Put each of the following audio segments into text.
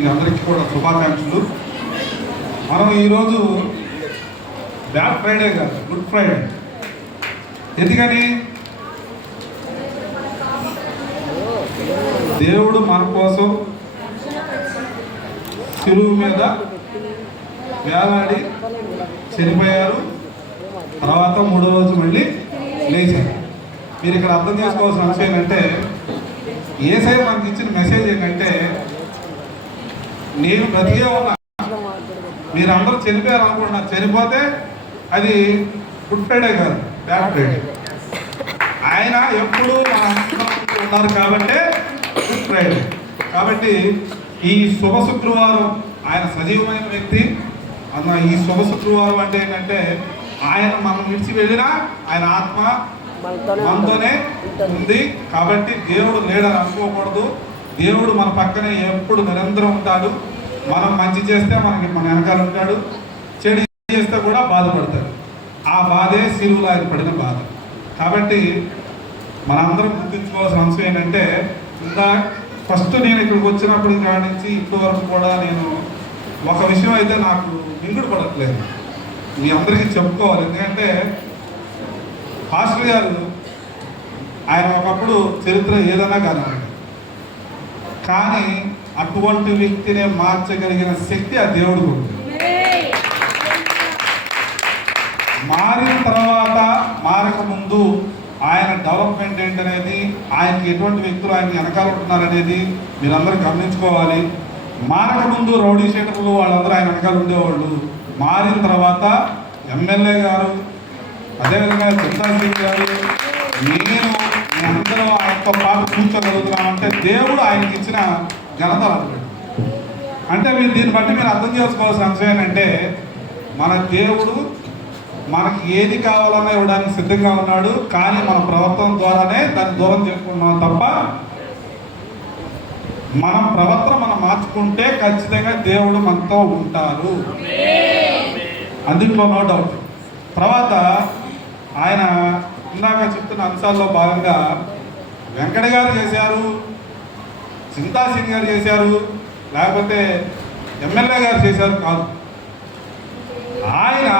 మీ అందరికీ కూడా శుభాకాంక్షలు. మనం ఈరోజు బ్లాక్ ఫ్రైడే కాదు, గుడ్ ఫ్రైడే. ఎందుకని? దేవుడు మన కోసం శిలువ మీద వేలాడి చనిపోయారు, తర్వాత మూడో రోజు మళ్ళీ లేచారు. మీరు ఇక్కడ అర్థం చేసుకోవాల్సిన అంశం ఏంటంటే, యేసయ్య మనకి ఇచ్చిన మెసేజ్ ఏంటంటే, నేను బ్రతికే ఉన్నా, మీరందరూ చనిపోయారు అనుకుంటున్నారు. చనిపోతే అది గుడ్ ఫ్రైడే కాదు, బ్లాక్ ఫ్రైడే. ఆయన ఎప్పుడు ఉన్నారు కాబట్టి గుడ్ ఫ్రైడే. కాబట్టి ఈ శుభ శుక్రవారం ఆయన సజీవమైన వ్యక్తి అన్న. ఈ శుభ శుక్రవారం అంటే ఏంటంటే, ఆయన మనం విడిచి వెళ్ళినా ఆయన ఆత్మ మనతోనే ఉంది. కాబట్టి దేవుడు లేడని అనుకోకూడదు. దేవుడు మన పక్కనే ఎప్పుడు నిరంతరం ఉంటాడు. మనం మంచి చేస్తే మనకి మన వెనకాల ఉంటాడు, చెడు చేస్తే కూడా బాధపడతాడు. ఆ బాధే శిలువలో ఆయన పడిన బాధ. కాబట్టి మనందరం గుర్తుంచుకోవాల్సిన అంశం ఏంటంటే, ఇంకా ఫస్ట్ నేను ఇక్కడికి వచ్చినప్పుడు కాడి నుంచి ఇప్పటి వరకు కూడా నేను ఒక విషయం అయితే నాకు మింగుడు పడట్లేదు, మీ అందరికీ చెప్పుకోవాలి. ఎందుకంటే పాస్టర్ గారు ఆయన ఒకప్పుడు చరిత్ర ఏదైనా కాదండి, కానీ అటువంటి వ్యక్తినే మార్చగలిగిన శక్తి ఆ దేవుడికి ఉంది. మారిన తర్వాత మారక ముందు ఆయన డెవలప్మెంట్ ఏంటనేది, ఆయనకి ఎటువంటి వ్యక్తులు ఆయన వెనకాల ఉంటున్నారనేది మీరందరూ గమనించుకోవాలి. మారక ముందు రౌడీ షీటర్లు వాళ్ళందరూ ఆయన వెనకాల ఉండేవాళ్ళు. మారిన తర్వాత ఎమ్మెల్యే గారు, అదేవిధంగా చింతాసింగ్ గారు, నేను అందరూ ఆయనతో పాటు కూర్చోగలుగుతున్నామంటే దేవుడు ఆయనకి ఇచ్చిన ఘనత. అంటే మీరు దీన్ని బట్టి మీరు అర్థం చేసుకోవాల్సిన అంశం ఏంటంటే, మన దేవుడు మనకి ఏది కావాలన్నా ఇవ్వడానికి సిద్ధంగా ఉన్నాడు. కానీ మన ప్రవర్తన ద్వారానే దాన్ని దూరం చేసుకున్నాం తప్ప, మనం ప్రవర్తన మనం మార్చుకుంటే ఖచ్చితంగా దేవుడు మనతో ఉంటారు, అందులో నో డౌట్. తర్వాత ఆయన ఇందాక చెప్తున్న అంశాల్లో భాగంగా వెంకట గారు చేశారు, చింతాసింగ్ గారు చేశారు, లేకపోతే ఎమ్మెల్యే గారు చేశారు కాదు. ఆయన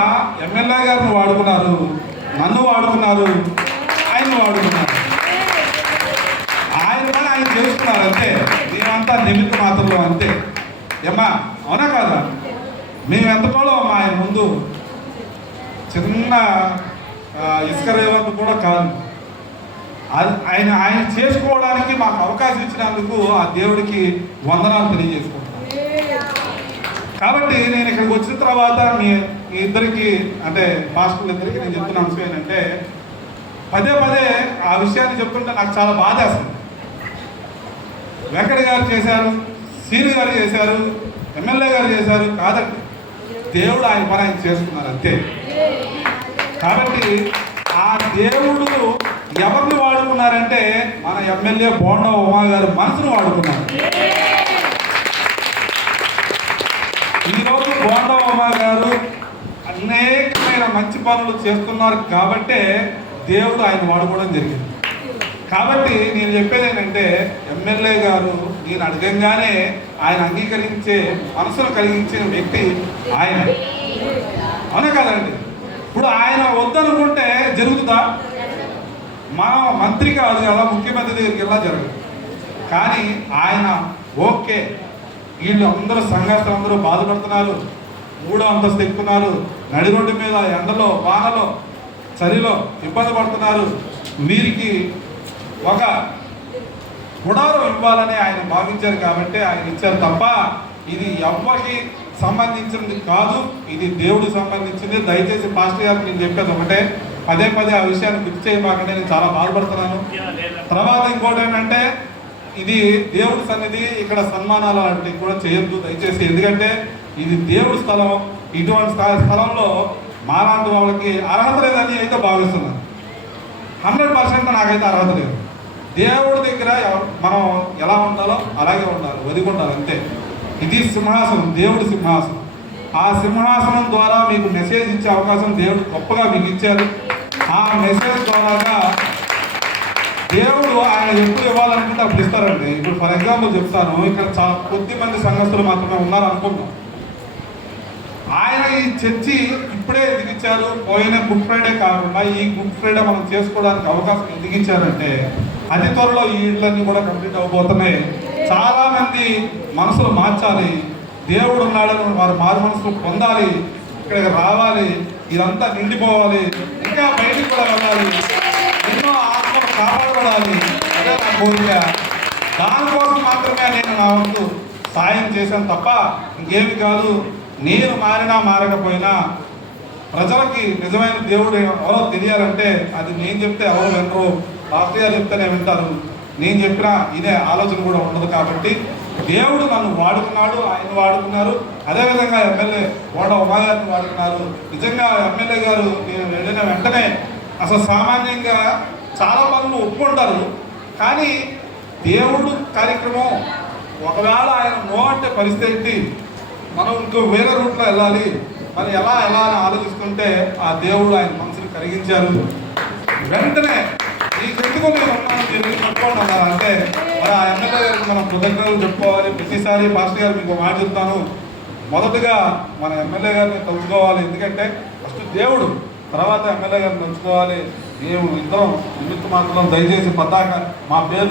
ఎమ్మెల్యే గారిని వాడుకున్నారు, నన్ను వాడుకున్నారు, ఆయన్ని వాడుకున్నారు. ఆయన పని ఆయన చేసుకున్నారు అంతే. మేమంతా నిమిత్త మాత్రంలో అంతే. ఏమ్మా అవునా కాదా? మేము ఎంతకోలో అమ్మా ఆయన ముందు చిన్న ఇసుక రేవంతు కూడా కాదు. ఆయన ఆయన చేసుకోవడానికి మాకు అవకాశం ఇచ్చినందుకు ఆ దేవుడికి వందనాలు తెలియజేసుకుంటున్నాను. కాబట్టి నేను ఇక్కడికి వచ్చిన తర్వాత మీ ఇద్దరికి, అంటే పాస్టర్లు ఇద్దరికి నేను చెప్తున్న అంశం ఏంటంటే, పదే పదే ఆ విషయాన్ని చెప్తుంటే నాకు చాలా బాధ వేస్తుంది. వెంకట గారు చేశారు, సీని గారు చేశారు, ఎమ్మెల్యే గారు చేశారు కాదండి, దేవుడు ఆయన పని ఆయన చేసుకున్నారు అంతే. కాబట్టి ఆ దేవుడు ఎవరిని వాడుకున్నారంటే, మన ఎమ్మెల్యే బోండా ఉమా గారు మనసును వాడుకున్నారు. ఈరోజు బోండా ఉమా గారు అనేకమైన మంచి పనులు చేస్తున్నారు కాబట్టే దేవుడు ఆయన వాడుకోవడం జరిగింది. కాబట్టి నేను చెప్పేది ఏంటంటే, ఎమ్మెల్యే గారు నేను అడగంగానే ఆయన అంగీకరించే మనసును కలిగించిన వ్యక్తి ఆయన, అవునా కదండి? ఇప్పుడు ఆయన వద్దనుకుంటే జరుగుతుందా? మనం మంత్రి కాదు కదా, ముఖ్యమంత్రి దగ్గరికి వెళ్ళా జరగదు. కానీ ఆయన ఓకే, వీళ్ళు అందరూ సంఘస్థులు అందరూ బాధపడుతున్నారు, 3వ అంతస్తు ఎక్కుతున్నారు, నడి రోడ్డు మీద ఎండలో వానలో చలిలో ఇబ్బంది పడుతున్నారు, వీరికి ఒక గుడారం ఇవ్వాలని ఆయన భావించారు కాబట్టి ఆయన ఇచ్చారు తప్ప, ఇది ఎవరికి సంబంధించింది కాదు, ఇది దేవుడికి సంబంధించింది. దయచేసి పాస్టర్ గారికి నేను చెప్పేది ఒకటే, పదే పదే ఆ విషయాన్ని గుర్తు చేయమాకండి, నేను చాలా బాధపడుతున్నాను. తర్వాత ఇంకోటి ఏంటంటే, ఇది దేవుడి సన్నిధి, ఇక్కడ సన్మానాలు లాంటివి కూడా చేయొద్దు దయచేసి. ఎందుకంటే ఇది దేవుడి స్థలం. ఇటువంటి స్థలంలో మాలాంటి వాళ్ళకి అర్హత లేదని అయితే భావిస్తున్నాను. 100% నాకైతే అర్హత లేదు. దేవుడి దగ్గర మనం ఎలా ఉండాలో అలాగే ఉండాలి, ఒదిగుండాలి అంతే. ఇది సింహాసనం, దేవుడి సింహాసనం. ఆ సింహాసనం ద్వారా మీకు మెసేజ్ ఇచ్చే అవకాశం దేవుడు గొప్పగా మీకు ఇచ్చారు. ఆ మెసేజ్ ద్వారాగా దేవుడు ఆయన ఎప్పుడు ఇవ్వాలనుకుంటే అప్పుడు ఇస్తారండి. ఇప్పుడు ఫర్ ఎగ్జాంపుల్ చెప్తాను, ఇక్కడ చాలా కొద్ది మంది సంఘస్థులు మాత్రమే ఉన్నారు అనుకుందాం. ఆయన ఈ చర్చి ఇప్పుడే ఎదిగించారు. పోయిన గుడ్ ఫ్రైడే కాకుండా ఈ గుడ్ ఫ్రైడే మనం చేసుకోవడానికి అవకాశం ఎదిగించారంటే అతి త్వరలో ఈ ఇళ్ళన్నీ కూడా కంప్లీట్ అవబోతున్నాయి. చాలా మంది మనసులు మార్చాలి, దేవుడు ఉన్నాడని వారి మారు మనసులు పొందాలి, ఇక్కడికి రావాలి, ఇదంతా నిండిపోవాలి, ఇంకా బయటికి కూడా వెళ్ళాలి, ఎన్నో ఆత్మలు కాపాడబడాలి. అదే నా కోరిక. దానికోసం మాత్రమే నేను నా వంతు సాయం చేశాను తప్ప ఇంకేమి కాదు. నేను మారినా మారకపోయినా ప్రజలకి నిజమైన దేవుడు ఎవరో తెలియాలంటే అది నేను చెప్తే ఎవరు వినరు, పాస్టర్ చెప్తేనే వింటారు. నేను చెప్పినా ఇదే ఆలోచన కూడా ఉండదు. కాబట్టి దేవుడు నన్ను వాడుకున్నాడు, ఆయన వాడుకున్నారు. అదేవిధంగా ఎమ్మెల్యే ఓడ ఉమాగారిని వాడుకున్నారు. నిజంగా ఎమ్మెల్యే గారు నేను వెళ్ళిన వెంటనే అసలు సామాన్యంగా చాలా పనులు ఒప్పుకుంటారు, కానీ దేవుడు కార్యక్రమం ఒకవేళ ఆయన నో అంటే పరిస్థితి ఏంటి, మనం ఇంకో వేరే రూట్లో వెళ్ళాలి, మరి ఎలా అని ఆలోచిస్తుంటే ఆ దేవుడు ఆయన మనసుని కరిగించారు. వెంటనే ఈ ఎందుకు నేను ఉన్నాను, మీరు పట్టుకోండి అన్నారు. అంటే మరి ఆ ఎమ్మెల్యే గారికి మనం కృతజ్ఞతలు చెప్పుకోవాలి. ప్రతిసారి పాస్టర్ గారు మీకు మాట చెప్తాను, మొదటగా మన ఎమ్మెల్యే గారిని తలుచుకోవాలి. ఎందుకంటే ఫస్ట్ దేవుడు, తర్వాత ఎమ్మెల్యే గారిని తలుచుకోవాలి. మేము ఇద్దరం నిమిత్త మాత్రం దయచేసి పతాక మా పేరు